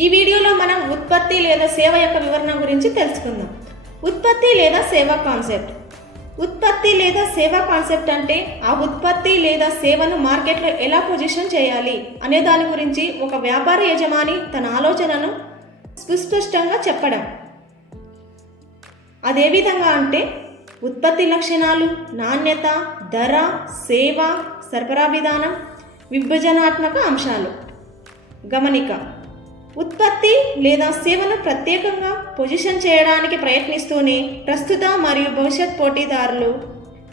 ఈ వీడియోలో మనం ఉత్పత్తి లేదా సేవ యొక్క వివరణ గురించి తెలుసుకుందాం. ఉత్పత్తి లేదా సేవ కాన్సెప్ట్. ఉత్పత్తి లేదా సేవ కాన్సెప్ట్ అంటే ఆ ఉత్పత్తి లేదా సేవను మార్కెట్లో ఎలా పొజిషన్ చేయాలి అనే దాని గురించి ఒక వ్యాపార యజమాని తన ఆలోచనను సుస్పష్టంగా చెప్పడం. అదే విధంగా అంటే ఉత్పత్తి లక్షణాలు, నాణ్యత, ధర, సేవ, సరఫరా విధానం, విభజనాత్మక అంశాలు. గమనిక: ఉత్పత్తి లేదా సేవను ప్రత్యేకంగా పొజిషన్ చేయడానికి ప్రయత్నిస్తూనే ప్రస్తుత మరియు భవిష్యత్ పోటీదారులు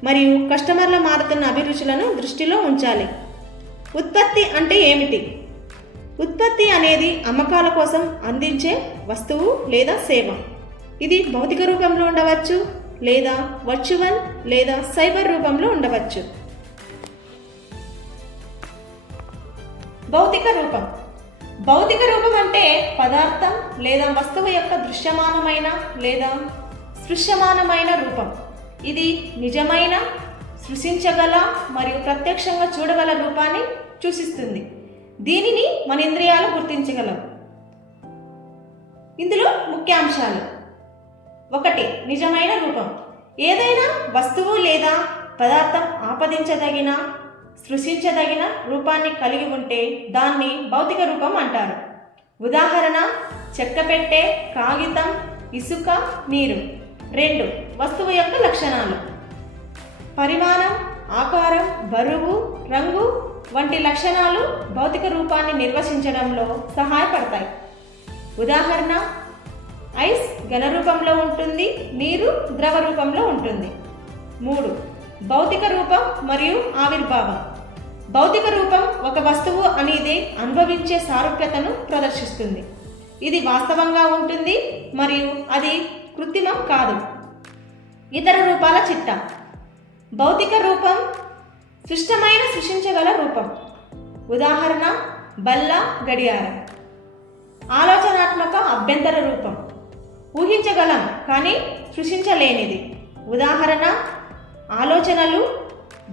మరియు కస్టమర్ల మారుతున్న అభిరుచులను దృష్టిలో ఉంచాలి. ఉత్పత్తి అంటే ఏమిటి? ఉత్పత్తి అనేది అమ్మకాల కోసం అందించే వస్తువు లేదా సేవ. ఇది భౌతిక రూపంలో ఉండవచ్చు లేదా వర్చువల్ లేదా సైబర్ రూపంలో ఉండవచ్చు. భౌతిక రూపం. భౌతిక రూపం అంటే పదార్థం లేదా వస్తువు యొక్క దృశ్యమానమైన లేదా స్పృశ్యమానమైన రూపం. ఇది నిజమైన, సృష్టించగల మరియు ప్రత్యక్షంగా చూడగల రూపాన్ని సూచిస్తుంది. దీనిని మన ఇంద్రియాలు గుర్తించగలవు. ఇందులో ముఖ్యాంశాలు: 1. నిజమైన రూపం. ఏదైనా వస్తువు లేదా పదార్థం ఆపాదించదగిన, సృష్టించదగిన రూపాన్ని కలిగి ఉంటే దాన్ని భౌతిక రూపం అంటారు. ఉదాహరణ: చెక్కపెట్టె, కాగితం, ఇసుక, నీరు. 2. వస్తువు యొక్క లక్షణాలు. పరిమాణం, ఆకారం, బరువు, రంగు వంటి లక్షణాలు భౌతిక రూపాన్ని నిర్వచించడంలో సహాయపడతాయి. ఉదాహరణ: ఐస్ ఘన రూపంలో ఉంటుంది, నీరు ద్రవ రూపంలో ఉంటుంది. 3. భౌతిక రూపం మరియు ఆవిర్భావం. భౌతిక రూపం ఒక వస్తువు అనేది అనుభవించే సారూప్యతను ప్రదర్శిస్తుంది. ఇది వాస్తవంగా ఉంటుంది మరియు అది కృత్రిమం కాదు. ఇతర రూపాల చిట్టా. భౌతిక రూపం స్పష్టమైన, సృష్టించగల రూపం. ఉదాహరణ: బల్ల, గడియారం. ఆలోచనాత్మక అభ్యంతర రూపం. ఊహించగలం కానీ సృష్టించలేనిది. ఉదాహరణ: ఆలోచనలు,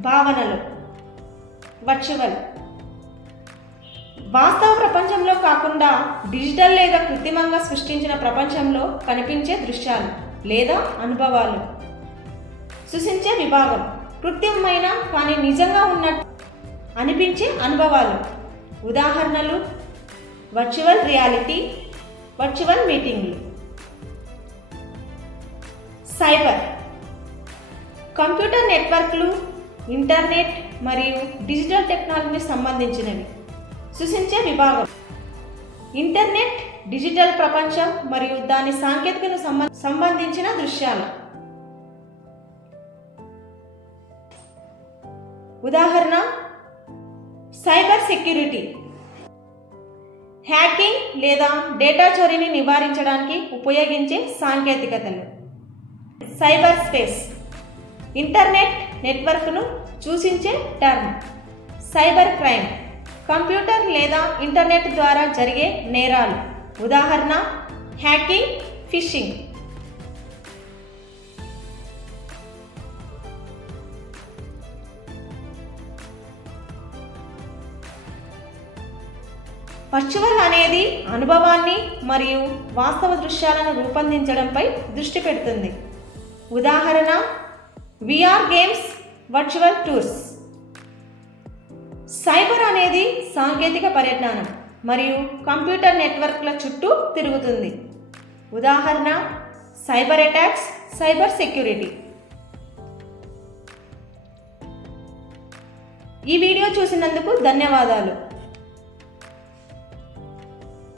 భావనలు. వర్చువల్. వాస్తవ ప్రపంచంలో కాకుండా డిజిటల్ లేదా కృత్రిమంగా సృష్టించిన ప్రపంచంలో కనిపించే దృశ్యాలు లేదా అనుభవాలు. సృష్టించే విభాగం. కృత్రిమమైన కానీ నిజంగా ఉన్నట్టు అనిపించే అనుభవాలు. ఉదాహరణలు: వర్చువల్ రియాలిటీ, వర్చువల్ మీటింగ్లు. సైబర్. కంప్యూటర్ నెట్వర్క్లు, ఇంటర్నెట్ మరియు డిజిటల్ టెక్నాలజీకి సంబంధించినవి. సృష్టించే విభాగం. ఇంటర్నెట్, డిజిటల్ ప్రపంచం మరియు దాని సాంకేతికతకు సంబంధించిన దృశ్యాలు. ఉదాహరణ: సైబర్ సెక్యూరిటీ. హ్యాకింగ్ లేదా డేటా చోరీని నివారించడానికి ఉపయోగించే సాంకేతికతలు. Cyber space. ఇంటర్నెట్ నెట్వర్క్ను సూచించే టర్మ్. Cyber crime. కంప్యూటర్ లేదా ఇంటర్నెట్ ద్వారా జరిగే నేరాలు. ఉదాహరణ: హ్యాకింగ్, ఫిషింగ్. వర్చువల్ అనేది అనుభవాన్ని మరియు వాస్తవ దృశ్యాలను రూపొందించడంపై దృష్టి పెడుతుంది. ఉదాహరణ: VR games, virtual tours. Cyber అనేది సాంకేతిక పరిజ్ఞానం మరియు కంప్యూటర్ నెట్వర్క్ల చుట్టూ తిరుగుతుంది. ఉదాహరణ: సైబర్ అటాక్స్, సైబర్ సెక్యూరిటీ. ఈ వీడియో చూసినందుకు ధన్యవాదాలు.